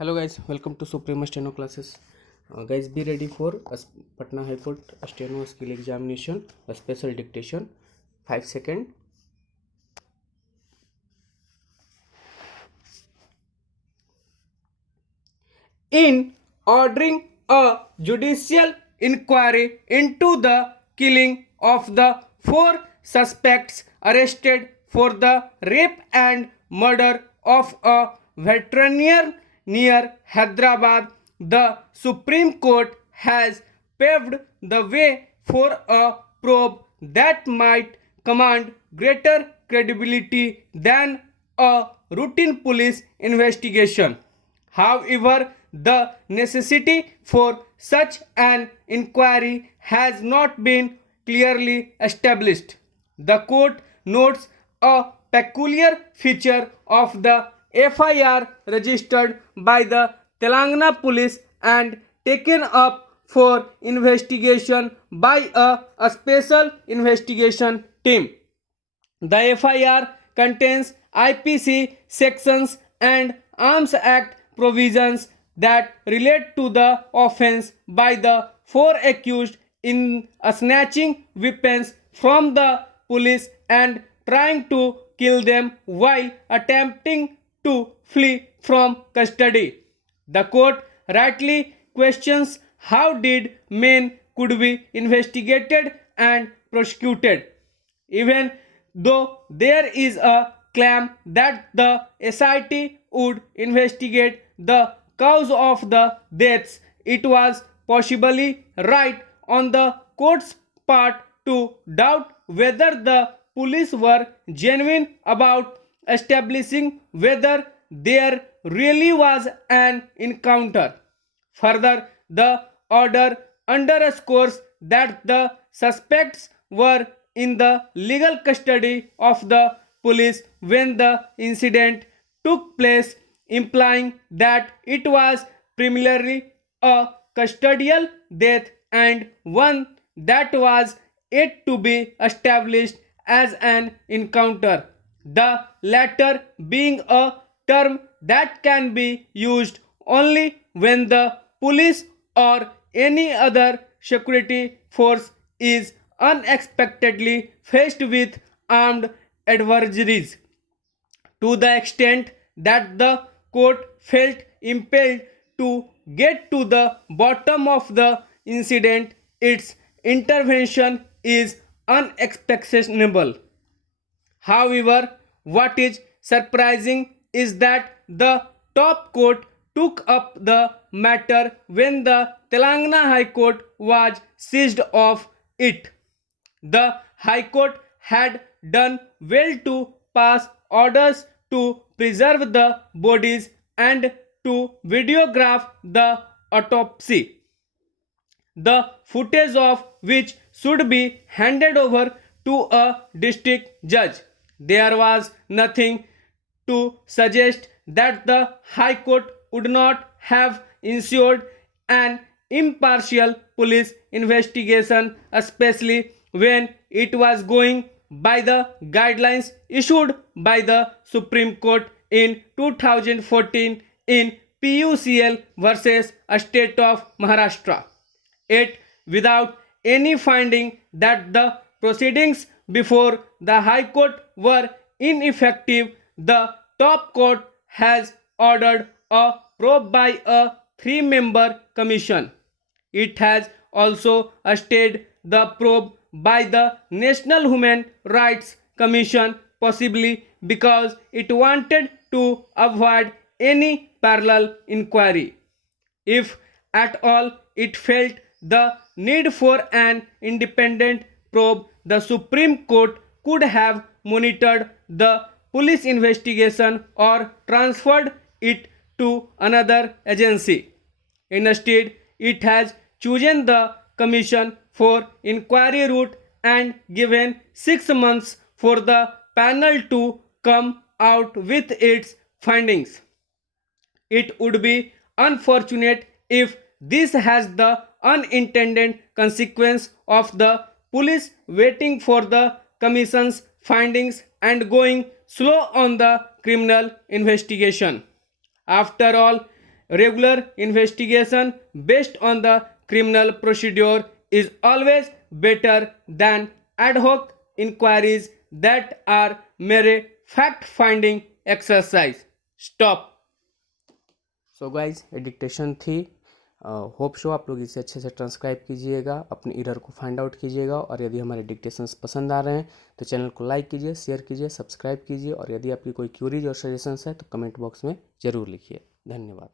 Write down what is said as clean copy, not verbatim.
Hello guys, welcome to Supreme Steno classes. Guys, be ready for Patna High Court Steno skill examination, a special dictation. 5 seconds. In ordering a judicial inquiry into the killing of the four suspects arrested for the rape and murder of a veterinarian near Hyderabad, the Supreme Court has paved the way for a probe that might command greater credibility than a routine police investigation. However, the necessity for such an inquiry has not been clearly established. The court notes a peculiar feature of the FIR registered by the Telangana police and taken up for investigation by a special investigation team. The FIR contains IPC sections and Arms Act provisions that relate to the offense by the four accused in snatching weapons from the police and trying to kill them while attempting to flee from custody. The court rightly questions how did men could be investigated and prosecuted, even though there is a claim that the SIT would investigate the cause of the deaths. It was possibly right on the court's part to doubt whether the police were genuine about establishing whether there really was an encounter. Further, the order underscores that the suspects were in the legal custody of the police when the incident took place, implying that it was primarily a custodial death and one that was yet to be established as an encounter, the latter being a term that can be used only when the police or any other security force is unexpectedly faced with armed adversaries. To the extent that the court felt impelled to get to the bottom of the incident, its intervention is unexceptionable. However, what is surprising is that the top court took up the matter when the Telangana High Court was seized of it. The High Court had done well to pass orders to preserve the bodies and to videograph the autopsy, the footage of which should be handed over to a district judge. There was nothing to suggest that the High Court would not have ensured an impartial police investigation, especially when it was going by the guidelines issued by the Supreme Court in 2014 in PUCL versus State of Maharashtra. Yet, without any finding that the proceedings before the High Court were ineffective, the top court has ordered a probe by a three-member commission. It has also stayed the probe by the National Human Rights Commission, possibly because it wanted to avoid any parallel inquiry. If at all it felt the need for an independent probe, the Supreme Court could have monitored the police investigation or transferred it to another agency. Instead, it has chosen the Commission for Inquiry route and given 6 months for the panel to come out with its findings. It would be unfortunate if this has the unintended consequence of the police waiting for the Commission's findings and going slow on the criminal investigation. After all, regular investigation based on the criminal procedure is always better than ad hoc inquiries that are mere fact finding exercise. Stop. So guys ये dictation थी। Hope show आप लोग इसे अच्छे से transcribe कीजिएगा, अपने error को फाइंड आउट कीजिएगा, और यदि हमारे डिक्टेशंस पसंद आ रहे हैं तो चैनल को लाइक कीजिए, शेयर कीजिए, सब्सक्राइब कीजिए, और यदि आपकी कोई क्यूरीज और सजेशंस है तो कमेंट बॉक्स में ज़रूर लिखिए। धन्यवाद।